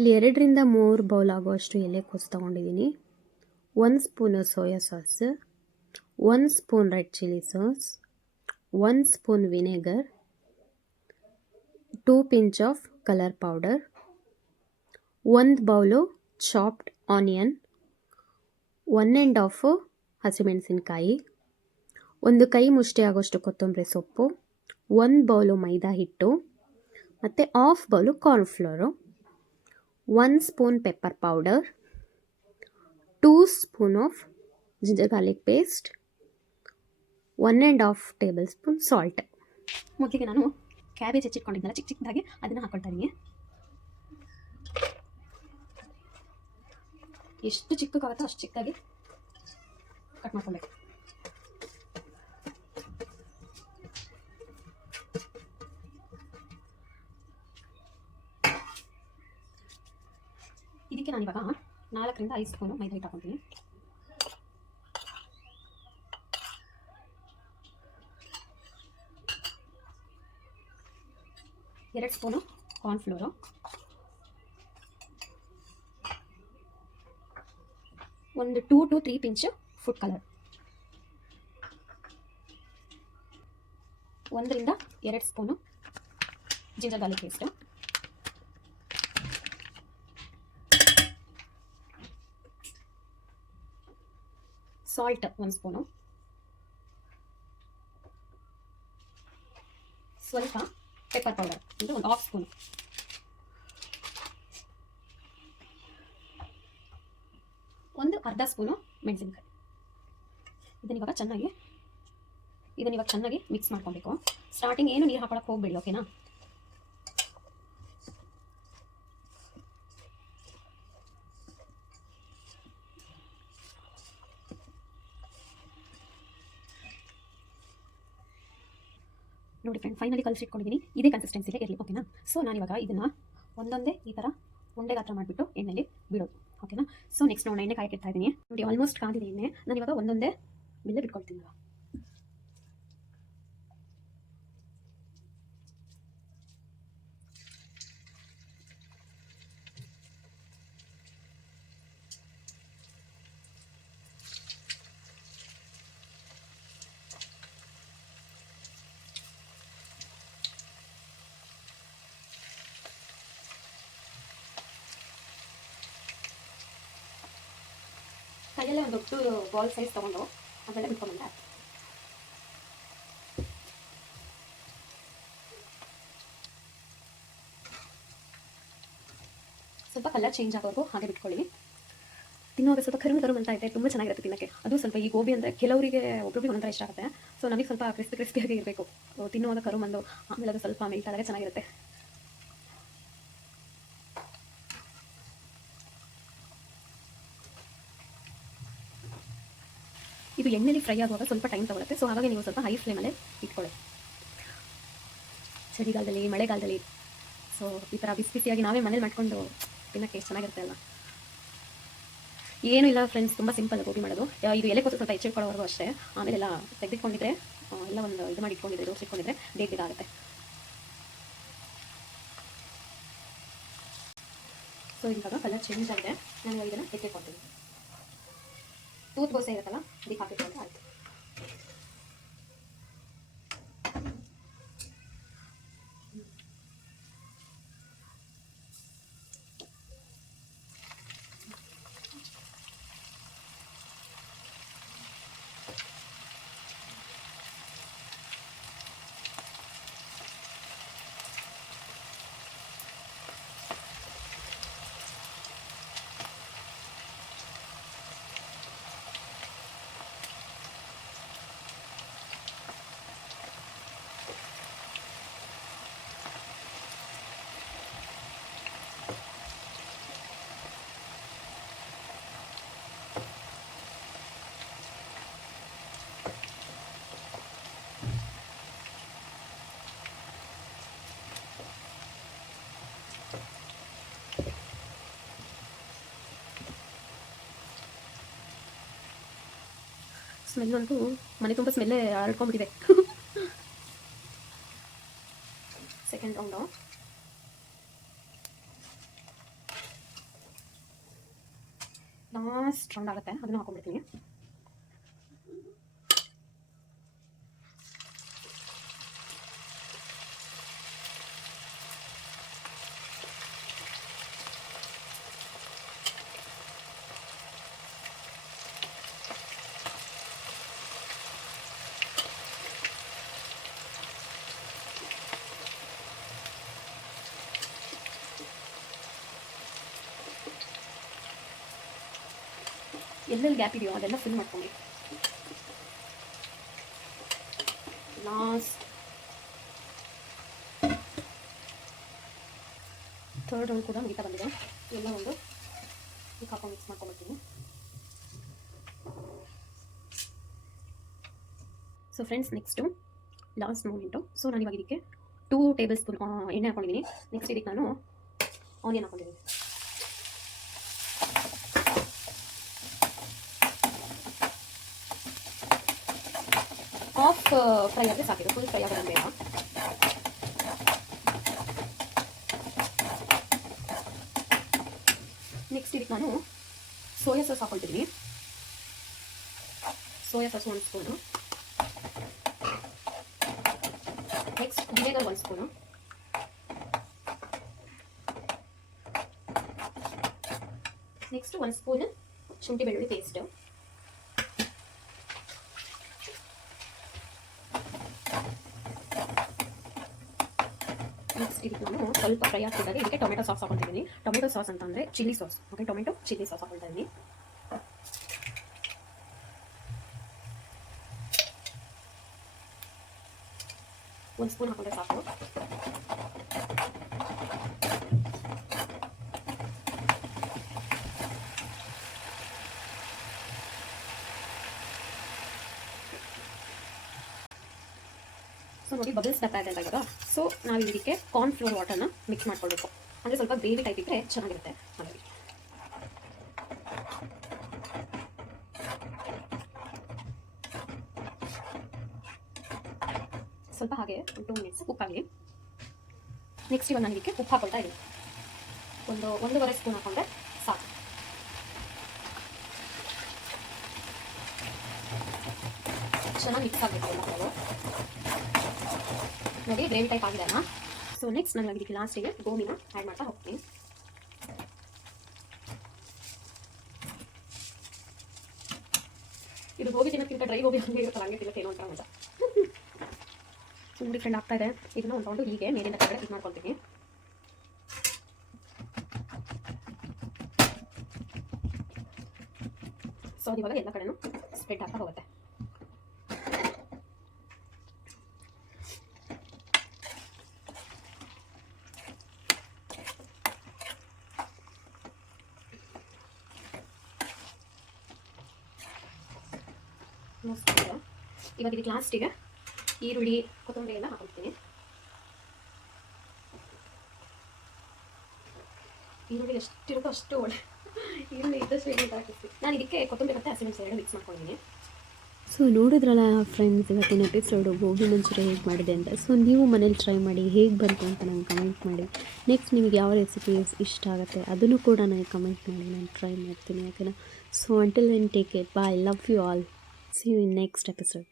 ಇಲ್ಲಿ 2ರಿಂದ 3 ಬೌಲ್ ಆಗುವಷ್ಟು ಎಲೆಕೋಸು ತೊಗೊಂಡಿದ್ದೀನಿ. 1 spoon soya sauce, 1 spoon red chilli sauce, 1 spoon vinegar, 2 pinch off colour powder, 1 bowl chopped onion, 1½ ಹಸಿಮೆಣಸಿನಕಾಯಿ, 1 ಕೈ ಮುಷ್ಟಿ ಆಗೋಷ್ಟು ಕೊತ್ತಂಬರಿ ಸೊಪ್ಪು, 1 ಬೌಲು ಮೈದಾ ಹಿಟ್ಟು ಮತ್ತು ½ bowl cornflour, 1 spoon pepper powder, 2 spoon of ginger garlic paste, 1½ table spoon salt. ಮೊದಲಿಗೆ ನಾನು ಕ್ಯಾಬೇಜ್ ಹೆಚ್ಚಿಟ್ಕೊಂಡಿದ್ದೆನಲ್ಲ ಚಿಕ್ಕ ಚಿಕ್ಕದಾಗಿ ಅದನ್ನು ಹಾಕೊಳ್ತಾ ಇದ್ದೀನಿ. ಎಷ್ಟು ಚಿಕ್ಕಕ್ಕಾಗುತ್ತೋ ಅಷ್ಟು ಚಿಕ್ಕದಾಗಿ ಕಟ್ ಮಾಡ್ಕೊಬೇಕು. ಇದಕ್ಕೆ ನಾನು ಇವಾಗ 4ರಿಂದ 5 ಸ್ಪೂನು ಮೈದಾ ಹಿಟ್ಟು ಹಾಕೊತೀನಿ. ಎರಡು spoon cornflour, 2 to 3 pinch food colour, 1ರಿಂದ 2 spoon ginger garlic paste, salt 1 spoon, ಸ್ವಲ್ಪ ಪೆಪ್ಪರ್ ಪೌಡರ್ ಇದು 1/2 ಸ್ಪೂನು, ಅರ್ಧ ಸ್ಪೂನು ಮೆಣಸಿನಕಾಯಿ. ಇದನ್ನ ಇವಾಗ ಚೆನ್ನಾಗಿ ಮಿಕ್ಸ್ ಮಾಡ್ಕೊಬೇಕು. ಸ್ಟಾರ್ಟಿಂಗ್ ಏನು ನೀರು ಹಾಕೊಳಕ್ಕೆ ಹೋಗ್ಬೇಡಿ, ಓಕೆನಾ? ನೋಡಿ ಫ್ರೆಂಡ್, ಫೈನಲಿ ಕಲಿಸಿಟ್ಕೊಂಡಿದ್ದೀನಿ. ಇದೇ ಕನ್ಸಿಸ್ಟೆನ್ಸಿಗೆ ಇರಲಿ, ಓಕೆನಾ? ಸೊ ನಾನಿವಾಗ ಇದನ್ನು ಒಂದೊಂದೇ ಈ ಥರ ಉಂಡೆ ಗಾತ್ರ ಮಾಡಿಬಿಟ್ಟು ಎಣ್ಣೆಯಲ್ಲಿ ಬಿಡೋದು, ಓಕೆನಾ? ಸೊ ನೆಕ್ಸ್ಟ್ ನಾನು ಎಣ್ಣೆ ಕಾಯಕ್ಕೆ ಇಡ್ತಾ ಇದ್ದೀನಿ. ನೋಡಿ ಆಲ್ಮೋಸ್ಟ್ ಕಾದಿದೆ ಎಣ್ಣೆ. ನಾನು ಇವಾಗ ಒಂದೊಂದೇ ಬಿಲ್ಲೆ ಬಿಟ್ಕೊಳ್ತೀನಿ. ಕೈಯಲ್ಲೇ ಒಂದು ದೊಡ್ಡ ಬಾಲ್ ಸೈಜ್ ತೊಗೊಂಡು ಅದರಲ್ಲೇ ಬಿಟ್ಕೊಂಡ್ಬಂದೆ. ಸ್ವಲ್ಪ ಕಲರ್ ಚೇಂಜ್ ಆಗೋದು ಹಾಗೆ ಬಿಟ್ಕೊಳ್ಳಿ. ತಿನ್ನುವಾಗ ಸ್ವಲ್ಪ ಕರುಮ್ ಅಂತ ಇದೆ, ತುಂಬ ಚೆನ್ನಾಗಿರುತ್ತೆ ತಿನ್ನೋಕ್ಕೆ. ಅದು ಸ್ವಲ್ಪ ಈ ಗೋಬಿ ಅಂದರೆ ಕೆಲವರಿಗೆ ಒಬ್ಬೊಬ್ಬರಿಗೆ ಒಂಥರ ಇಷ್ಟ ಆಗುತ್ತೆ. ಸೊ ನನಗೆ ಸ್ವಲ್ಪ ಕ್ರಿಸ್ಪಿಯಾಗಿ ಇರಬೇಕು, ತಿನ್ನುವಾಗ ಕರುಮ್ ಅಂದು ಆಮೇಲೆ ಅದು ಸ್ವಲ್ಪ ಮೆಲ್ಟ್ ಆದಾಗ ಚೆನ್ನಾಗಿರುತ್ತೆ. ಇದು ಎಣ್ಣೆಲಿ ಫ್ರೈ ಆಗುವಾಗ ಸ್ವಲ್ಪ ಟೈಮ್ ತಗೊಳುತ್ತೆ. ಸೊ ಹಾಗಾಗಿ ನೀವು ಸ್ವಲ್ಪ ಹೈ ಫ್ಲೇಮಲ್ಲೇ ಇಟ್ಕೊಳ್ಳಿ. ಚಳಿಗಾಲದಲ್ಲಿ, ಮಳೆಗಾಲದಲ್ಲಿ ಸೊ ಈ ಥರ ಬಿಸಿಯಾಗಿ ನಾವೇ ಮನೇಲಿ ಮಾಡ್ಕೊಂಡು ತಿನ್ನೋಕ್ಕೆ ಎಷ್ಟು ಚೆನ್ನಾಗಿರುತ್ತೆ ಅಲ್ಲ. ಏನೂ ಇಲ್ಲ ಫ್ರೆಂಡ್ಸ್, ತುಂಬ ಸಿಂಪಲ್ ಗೋಬಿ ಮಾಡೋದು. ಇದು ಎಲೆಕೋಸು ಸ್ವಲ್ಪ ಹೆಚ್ಚಿಟ್ಕೊಳ್ಳೋವರೆಗೂ ಅಷ್ಟೇ. ಆಮೇಲೆಲ್ಲ ತೆಗೆದಿಟ್ಕೊಂಡಿದ್ರೆ ಎಲ್ಲ ಒಂದು ಇದು ಮಾಡಿ ಇಟ್ಕೊಂಡಿದ್ರೆ, ರೋಸ್ಟ್ ಇಟ್ಕೊಂಡಿದ್ರೆ ಬೇಗ ಆಗುತ್ತೆ. ಸೊ ಇವಾಗ ಕಲರ್ ಚೇಂಜ್ ಆಗಿದೆ. ನಾನು ಇದನ್ನು ಎತ್ತಿಟ್ಕೊಳ್ತೀನಿ. ತೂತ್ ದೋಸೆ ಇರುತ್ತಲ್ಲ ಅದಕ್ಕೆ ಹಾಕಿಟ್ಕೊಂಡ್ರೆ ಆಯಿತು. ಸ್ಮೆಲ್ ಅಂತೂ ಮನೆ ತುಂಬ ಸ್ಮೆಲ್ಲೇ ಹರಡ್ಕೊಂಡ್ಬಿಟ್ಟಿದೆ. ಸೆಕೆಂಡ್ ರೌಂಡು ಲಾಸ್ಟ್ ರೌಂಡ್ ಆಗುತ್ತೆ, ಅದನ್ನು ಹಾಕೊಂಡ್ಬಿಡ್ತೀನಿ. ಎಲ್ಲೆಲ್ಲಿ ಗ್ಯಾಪ್ ಇದೆಯೋ ಅದೆಲ್ಲ ಫಿಲ್ ಮಾಡ್ಕೊಂಡು ಲಾಸ್ಟ್ ಥರ್ಡ್ ರೌಂಡ್ ಕೂಡ ಮುಗಿತಾ ಬಂದಿದೆ. ಎಲ್ಲ ಒಂದು ಹಾಕೊಂಡು ಮಿಕ್ಸ್ ಮಾಡ್ಕೊಂಡ್ಬಿಡ್ತೀನಿ. So friends, next last moment. So ನಾನು ಇವಾಗ ಇದಕ್ಕೆ 2 ಟೇಬಲ್ ಸ್ಪೂನ್ ಎಣ್ಣೆ ಹಾಕೊಂಡಿದ್ದೀನಿ. ನೆಕ್ಸ್ಟ್ ಇದಕ್ಕೆ ನಾನು ಆನಿಯನ್ ಹಾಕೊಂಡಿದ್ದೀನಿ. ಹಾಫ್ ಫ್ರೈ ಆದರೆ ಸಾಕಿದೆ, ಫುಲ್ ಫ್ರೈ ಆಗೋದು ಬೇಡ. ನೆಕ್ಸ್ಟ್ ಇದಕ್ಕೆ ನಾನು ಸೋಯಾ ಸಾಸ್ ಹಾಕೊಳ್ತಿದ್ದೀನಿ. Soya sauce 1 spoon. Next vinegar 1 spoon. Next 1 spoon ಶುಂಠಿ ಬೆಳ್ಳುಳ್ಳಿ ಪೇಸ್ಟು. ನೆಕ್ಸ್ಟ್ ಇದಕ್ಕೆ ನಾನು ಸ್ವಲ್ಪ ಫ್ರೈ ಆಗ್ತಿದ್ದಾಗ ಇದಕ್ಕೆ ಟೊಮೆಟೊ ಸಾಸ್ ಹಾಕೊಳ್ತಿದ್ದೀನಿ. ಟೊಮೆಟೊ ಸಾಸ್ ಅಂತಂದರೆ chilli sauce. Okay, tomato chilli sauce ಹಾಕೊಳ್ತಾ ಇದ್ದೀನಿ. ಒಂದು ಸ್ಪೂನ್ ಹಾಕೊಂಡ್ರೆ ಸಾಕು. ಸೊ ನೋಡಿ, ಬಬಲ್ಸ್ ಬರ್ತಾ ಇದೆ ಇವಾಗ. ಸೊ ನಾವು ಇದಕ್ಕೆ ಕಾರ್ನ್ ಫ್ಲೋರ್ ವಾಟರ್ನ ಮಿಕ್ಸ್ ಮಾಡ್ಕೊಳ್ಬೇಕು. ಅಂದರೆ ಸ್ವಲ್ಪ ಗ್ರೇವಿ ಟೈಪ್ ಇದ್ದರೆ ಚೆನ್ನಾಗಿರುತ್ತೆ. ಹಾಗಾಗಿ ಸ್ವಲ್ಪ ಹಾಗೆ 2 ಮಿನಿಟ್ಸ್ ಉಪ್ಪಾಗಲಿ. ನೆಕ್ಸ್ಟ್ ಇವಾಗ ನಾನು ಇದಕ್ಕೆ ಉಪ್ಪು ಹಾಕೊಳ್ತಾ ಇದ್ದೀನಿ. 1.5 ಸ್ಪೂನ್ ಹಾಕೊಂಡ್ರೆ ಸಾಕು. ಚೆನ್ನಾಗಿ ಮಿಕ್ಸ್ ಆಗಬೇಕು ಎಲ್ಲ. ನೋಡಿ, ಗ್ರೇವಿ ಟೈಪ್ ಆಗಿದೆ ಅಲ್ಲ. ಸೊ ನೆಕ್ಸ್ಟ್ ನಾನು ಇದಕ್ಕೆ ಲಾಸ್ಟಿಗೆ ಗೋಬಿನ ಆ್ಯಡ್ ಮಾಡ್ತಾ ಹೋಗ್ತೀನಿ. ಇದು ಗೋಬಿ ತಿನ್ನೋಕ್ಕಿಂತ ಡ್ರೈ ಗೋಬಿ ಇರುತ್ತೆ, ಹಂಗೆ ತಿನ್ನೋಕೆ ಏನೋ ಒಂಥರ ಮಜಾ. ತುಂಬ ಡಿಫ್ರೆಂಟ್ ಆಗ್ತಾ ಇದೆ. ಇದನ್ನ ಒಂದು ತಗೊಂಡು ಹೀಗೆ ಮೇಲಿಂದ ಕೆಳಗಡೆ ಇದು ಮಾಡ್ಕೊಳ್ತೀನಿ. ಸೊ ಇವಾಗ ಎಲ್ಲ ಕಡೆನೂ ಸ್ಪ್ರೆಡ್ ಆಗ್ತಾ ಹೋಗುತ್ತೆ. ಇವಾಗ ಇದಕ್ಕೆ ಲಾಸ್ಟಿಗೆ ಈರುಳ್ಳಿ, ಕೊತ್ತಂಬರಿ ಎಲ್ಲ ಹಾಕೊಳ್ತೀನಿ. ಈರುಳ್ಳಿ ಎಷ್ಟಿರುತ್ತೋ ಅಷ್ಟು ಒಳ್ಳೆ. ಈರುಳ್ಳಿ ಇದ್ದಷ್ಟು ಈರುಳ್ಳಿ ಹಾಕಿಸ್ತೀನಿ. ನಾನು ಇದಕ್ಕೆ ಕೊತ್ತಂಬರಿ ಮತ್ತು ಹಸಿಮೆಣಸು ಎರಡು ಮಿಕ್ಸ್ ಮಾಡ್ಕೊಂಡಿದ್ದೀನಿ. ಸೊ ನೋಡಿದ್ರಲ್ಲ ಫ್ರೆಂಡ್ಸ್, ಇವತ್ತಿನ ಎಪಿಸೋಡು ಗೋಬಿ ಮಂಚೂರಿ ಹೇಗೆ ಮಾಡಿದೆ ಅಂತ. ಸೊ ನೀವು ಮನೇಲಿ ಟ್ರೈ ಮಾಡಿ, ಹೇಗೆ ಬಂತು ಅಂತ ನಂಗೆ ಕಮೆಂಟ್ ಮಾಡಿ. ನೆಕ್ಸ್ಟ್ ನಿಮಗೆ ಯಾವ ರೆಸಿಪೀಸ್ ಇಷ್ಟ ಆಗುತ್ತೆ ಅದನ್ನು ಕೂಡ ನನಗೆ ಕಮೆಂಟ್ ಮಾಡಿ, ನಾನು ಟ್ರೈ ಮಾಡ್ತೀನಿ. ಓಕೆನಾ? So until then, take care, bye, love you all. See you in next episode.